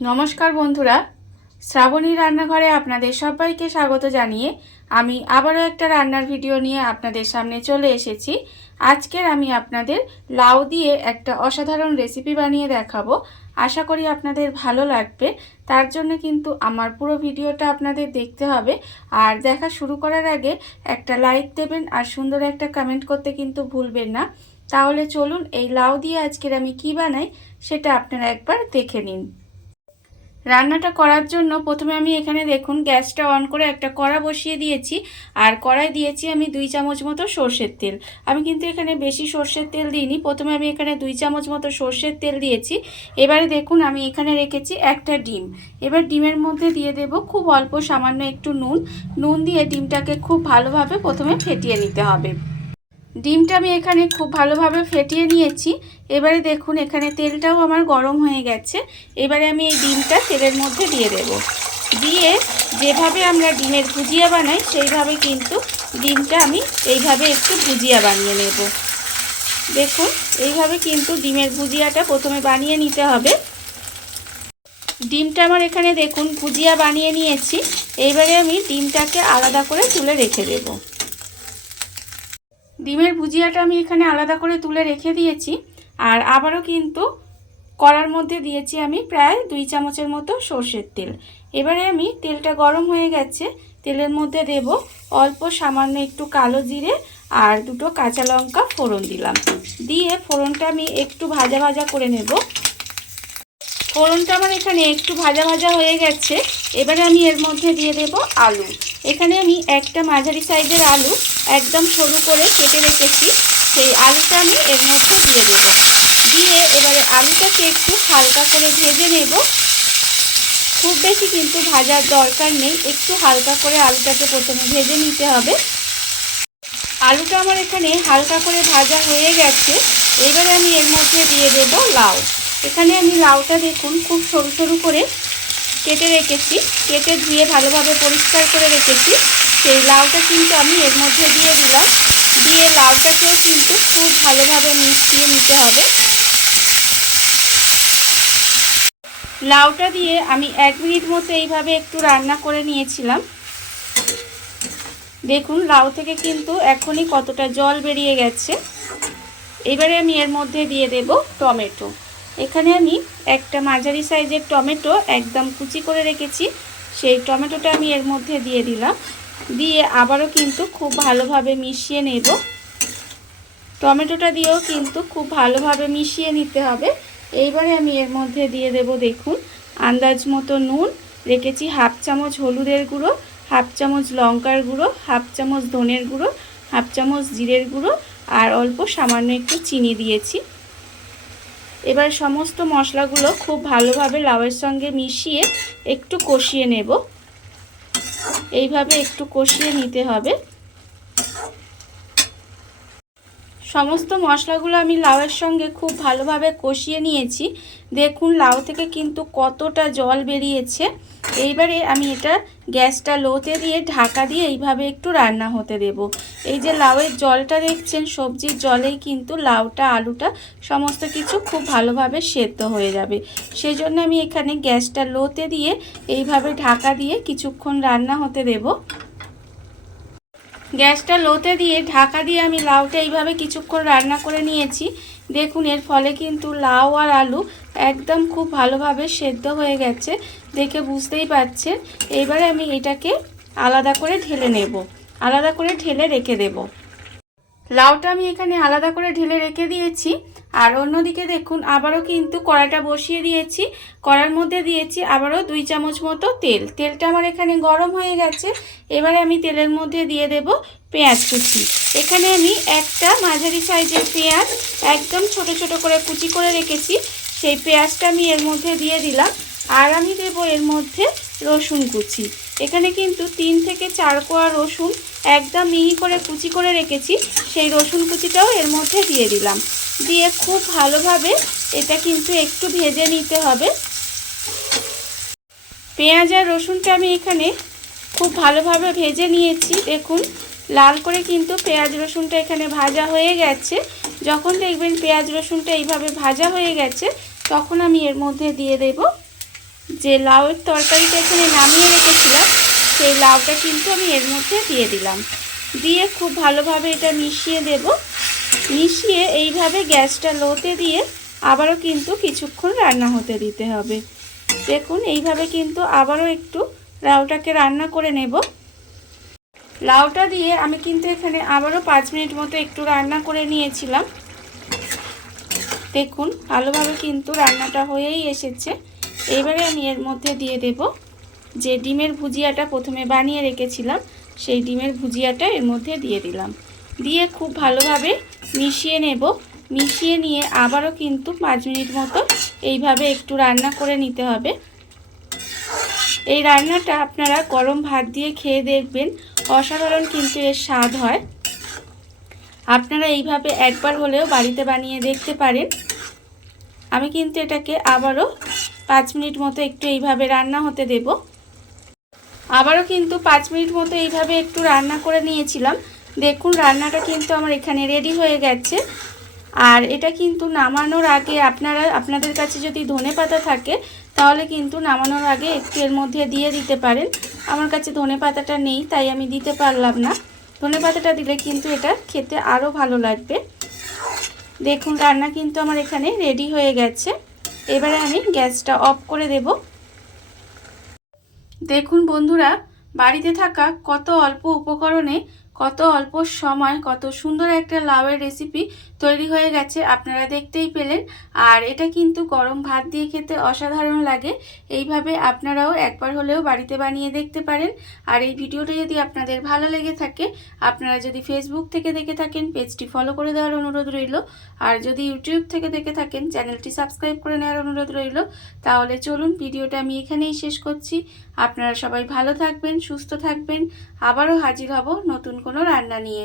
নমস্কার বন্ধুরা, শ্রাবণী রান্নাঘরে আপনাদের সবাইকে স্বাগত জানিয়ে আমি আবারও একটা রান্নার ভিডিও নিয়ে আপনাদের সামনে চলে এসেছি। আজকের আমি আপনাদের লাউ দিয়ে একটা অসাধারণ রেসিপি বানিয়ে দেখাবো। আশা করি আপনাদের ভালো লাগবে। তার জন্য কিন্তু আমার পুরো ভিডিওটা আপনাদের দেখতে হবে। আর দেখা শুরু করার আগে একটা লাইক দেবেন আর সুন্দর একটা কমেন্ট করতে কিন্তু ভুলবেন না। তাহলে চলুন এই লাউ দিয়ে আজকের আমি কি বানাই সেটা আপনারা একবার দেখে নিন। রান্নাটা করার জন্য প্রথমে আমি এখানে দেখুন গ্যাসটা অন করে একটা কড়া বসিয়ে দিয়েছি। আর কড়াই দিয়েছি আমি 2 চামচ মতো সর্ষের তেল। আমি কিন্তু এখানে বেশি সর্ষের তেল দিইনি। প্রথমে আমি এখানে 2 চামচ মতো সর্ষের তেল দিয়েছি। এবারে দেখুন আমি এখানে রেখেছি একটা ডিম। এবার ডিমের মধ্যে দিয়ে দেব খুব অল্প সামান্য একটু নুন দিয়ে ডিমটাকে খুব ভালোভাবে প্রথমে ফেটিয়ে নিতে হবে। ডিমটা আমি এখানে খুব ভালোভাবে ফেটিয়ে নিয়েছি। এবারে দেখুন এখানে তেলটাও আমার গরম হয়ে গেছে। এবারে আমি এই ডিমটা তেলের মধ্যে দিয়ে দেব। দিয়ে যেভাবে আমরা ডিমের ভুজিয়া বানাই সেইভাবে কিন্তু ডিমটা আমি এইভাবে একটু ভুজিয়া বানিয়ে নেব। দেখুন এইভাবে কিন্তু ডিমের ভুজিয়াটা প্রথমে বানিয়ে নিতে হবে। ডিমটা আমার এখানে দেখুন ভুজিয়া বানিয়ে নিয়েছি। এইবারে আমি ডিমটাকে আলাদা করে তুলে রেখে দেব। ডিমের ভুজিয়াটা আমি এখানে আলাদা করে তুলে রেখে দিয়েছি। আর আবারও কিন্তু কড়ার মধ্যে দিয়েছি আমি প্রায় 2 চামচের মতো সর্ষের তেল। এবারে আমি তেলটা গরম হয়ে গেছে, তেলের মধ্যে দেব অল্প সামান্য একটু কালো জিরে আর 2টো কাঁচা লঙ্কা ফোড়ন দিলাম। দিয়ে ফোড়নটা আমি একটু ভাজা ভাজা করে নেব। ফোড়নটা আমার এখানে একটু ভাজা ভাজা হয়ে গেছে। এবারে আমি এর মধ্যে দিয়ে দেব আলু। এখানে আমি একটা মাঝারি সাইজের আলু একদম সরু করে কেটে রেখেছি, সেই আলুটা আমি এর মধ্যে দিয়ে দেব। দিয়ে এবারে আলুটাকে একটু হালকা করে ভেজে নেব। খুব বেশি কিন্তু ভাজার দরকার নেই, একটু হালকা করে আলুটাকে প্রথমে ভেজে নিতে হবে। আলুটা আমার এখানে হালকা করে ভাজা হয়ে গেছে। এবারে আমি এর মধ্যে দিয়ে দেব লাউ। এখানে আমি লাউটা দেখুন খুব সরু সরু করে কেটে রেখেছি, কেটে ধুয়ে ভালোভাবে পরিষ্কার করে রেখেছি। সেই লাউটা কিন্তু আমি এর মধ্যে দিয়ে দিলাম। দিয়ে লাউটাকেও কিন্তু খুব ভালোভাবে মিশিয়ে নিতে হবে। লাউটা দিয়ে আমি 1 মিনিট মতো এইভাবে একটু রান্না করে নিয়েছিলাম। দেখুন লাউ থেকে কিন্তু এখনই কতটা জল বেরিয়ে গেছে। এবারে আমি এর মধ্যে দিয়ে দেব টমেটো। এখানে আমি একটা মাঝারি সাইজের টমেটো একদম কুচি করে রেখেছি, সেই টমেটোটা আমি এর মধ্যে দিয়ে দিলাম। দিয়ে আবারও কিন্তু খুব ভালোভাবে মিশিয়ে নেব। টমেটোটা দিয়েও কিন্তু খুব ভালোভাবে মিশিয়ে নিতে হবে। এইবারে আমি এর মধ্যে দিয়ে দেব দেখুন আন্দাজ মতো নুন রেখেছি, 1/2 চামচ হলুদের গুঁড়ো, 1/2 চামচ লঙ্কার গুঁড়ো, 1/2 চামচ ধনের গুঁড়ো, 1/2 চামচ জিরের গুঁড়ো আর অল্প সামান্য একটু চিনি দিয়েছি। এবার সমস্ত মশলাগুলো খুব ভালোভাবে লাউয়ের সঙ্গে মিশিয়ে একটু কষিয়ে নেব। এইভাবে একটু কষিয়ে নিতে হবে। সমস্ত মশলাগুলো আমি লাউয়ের সঙ্গে খুব ভালোভাবে কষিয়ে নিয়েছি। দেখুন লাউ থেকে কিন্তু কতটা জল বেরিয়েছে। এইবারে আমি এটা গ্যাসটা লোতে দিয়ে ঢাকা দিয়ে এইভাবে একটু রান্না হতে দেব। এই যে লাউয়ের জলটা দেখছেন, সবজির জলেই কিন্তু লাউটা আলুটা সমস্ত কিছু খুব ভালোভাবে সেদ্ধ হয়ে যাবে। সেই জন্য আমি এখানে গ্যাসটা লোতে দিয়ে এইভাবে ঢাকা দিয়ে কিছুক্ষণ রান্না হতে দেব। গ্যাসটা লোতে দিয়ে ঢাকা দিয়ে আমি লাউটা এইভাবে কিছুক্ষণ রান্না করে নিয়েছি। দেখুন এর ফলে কিন্তু লাউ আর আলু একদম খুব ভালোভাবে সেদ্ধ হয়ে গেছে, দেখে বুঝতেই পারছেন। এবারে আমি এটাকে আলাদা করে ঢেলে নেব, আলাদা করে ঢেলে রেখে দেব। লাউটা আমি এখানে আলাদা করে ঢেলে রেখে দিয়েছি। আর অন্যদিকে দেখুন আবারও কিন্তু কড়াইটা বসিয়ে দিয়েছি। কড়ার মধ্যে দিয়েছি আবারও 2 চামচ মতো তেল। তেলটা আমার এখানে গরম হয়ে গেছে। এবারে আমি তেলের মধ্যে দিয়ে দেব পেঁয়াজ কুচি। এখানে আমি একটা মাঝারি সাইজের পেঁয়াজ একদম ছোট ছোট করে কুচি করে রেখেছি, সেই পেঁয়াজটা আমি এর মধ্যে দিয়ে দিলাম। আর আমি দেব এর মধ্যে রসুন কুচি। এখানে কিন্তু 3 থেকে 4 কোয়া রসুন একদম মিহি করে কুচি করে রেখেছি, সেই রসুন কুচিটাও এর মধ্যে দিয়ে দিলাম। দিয়ে খুব ভালোভাবে এটা কিন্তু একটু ভেজে নিতে হবে। পেঁয়াজ আর রসুনটা আমি এখানে খুব ভালোভাবে ভেজে নিয়েছি। দেখুন লাল করে কিন্তু পেঁয়াজ রসুনটা এখানে ভাজা হয়ে গেছে। যখন দেখবেন পেঁয়াজ রসুনটা এইভাবে ভাজা হয়ে গেছে তখন আমি এর মধ্যে দিয়ে দেব যে লাউয়ের তরকারিটা এখানে নামিয়ে রেখেছিলাম সেই লাউটা কিন্তু আমি এর মধ্যে দিয়ে দিলাম। দিয়ে খুব ভালোভাবে এটা মিশিয়ে দেব। মিশিয়ে এইভাবে গ্যাসটা লোতে দিয়ে আবারও কিন্তু কিছুক্ষণ রান্না হতে দিতে হবে। দেখুন এইভাবে কিন্তু আবারও একটু লাউটাকে রান্না করে নেব। লাউটা দিয়ে আমি কিন্তু এখানে আবারও 5 মিনিট মতো একটু রান্না করে নিয়েছিলাম। দেখুন ভালোভাবে কিন্তু রান্নাটা হয়েই এসেছে। এইবারে আমি এর মধ্যে দিয়ে দেব যে ডিমের ভুজিয়াটা প্রথমে বানিয়ে রেখেছিলাম, সেই ডিমের ভুজিয়াটা এর মধ্যে দিয়ে দিলাম। দিয়ে খুব ভালোভাবে মিশিয়ে নেব। মিশিয়ে নিয়ে আবারও কিন্তু 5 মিনিট মতো এইভাবে একটু রান্না করে নিতে হবে। এই রান্নাটা আপনারা গরম ভাত দিয়ে খেয়ে দেখবেন, অসাধারণ কিন্তু এর স্বাদ হয়। আপনারা এইভাবে একবার হলেও বাড়িতে বানিয়ে দেখতে পারেন। আমি কিন্তু এটাকে আবারও 5 মিনিট মতো একটু এইভাবে রান্না হতে দেব। আবারও কিন্তু 5 মিনিট মতো এইভাবে একটু রান্না করে নিয়েছিলাম। দেখুন রান্নাটা কিন্তু আমার এখানে রেডি হয়ে গেছে। আর এটা কিন্তু নামানোর আগে আপনাদের কাছে যদি ধনেপাতা থাকে তাহলে কিন্তু নামানোর আগে একটু এর মধ্যে দিয়ে দিতে পারেন। আমার কাছে ধনেপাতাটা নেই তাই আমি দিতে পারলাম না। ধনেপাতাটা দিলে কিন্তু এটা খেতে আরও ভালো লাগবে। দেখুন রান্না কিন্তু আমার এখানে রেডি হয়ে গেছে। এবারে আমি গ্যাসটা অফ করে দেব। দেখুন বন্ধুরা, বাড়িতে থাকা কত অল্প উপকরণে কত অল্প সময় কত সুন্দর একটা লাউয়ের রেসিপি তৈরি হয়ে গেছে, আপনারা দেখতেই পেলেন। আর এটা কিন্তু গরম ভাত দিয়ে খেতে অসাধারণ লাগে। এইভাবে আপনারাও একবার হলেও বাড়িতে বানিয়ে দেখতে পারেন। আর এই ভিডিওটা যদি আপনাদের ভালো লেগে থাকে, আপনারা যদি ফেসবুক থেকে দেখে থাকেন পেজটি ফলো করে দেওয়ার অনুরোধ রইল। আর যদি ইউটিউব থেকে দেখে থাকেন চ্যানেলটি সাবস্ক্রাইব করে নেওয়ার অনুরোধ রইল। তাহলে চলুন ভিডিওটা আমি এখানেই শেষ করছি। আপনারা সবাই ভালো থাকবেন, সুস্থ থাকবেন। আবারও হাজির হব নতুন কোনো রান্না নিয়ে।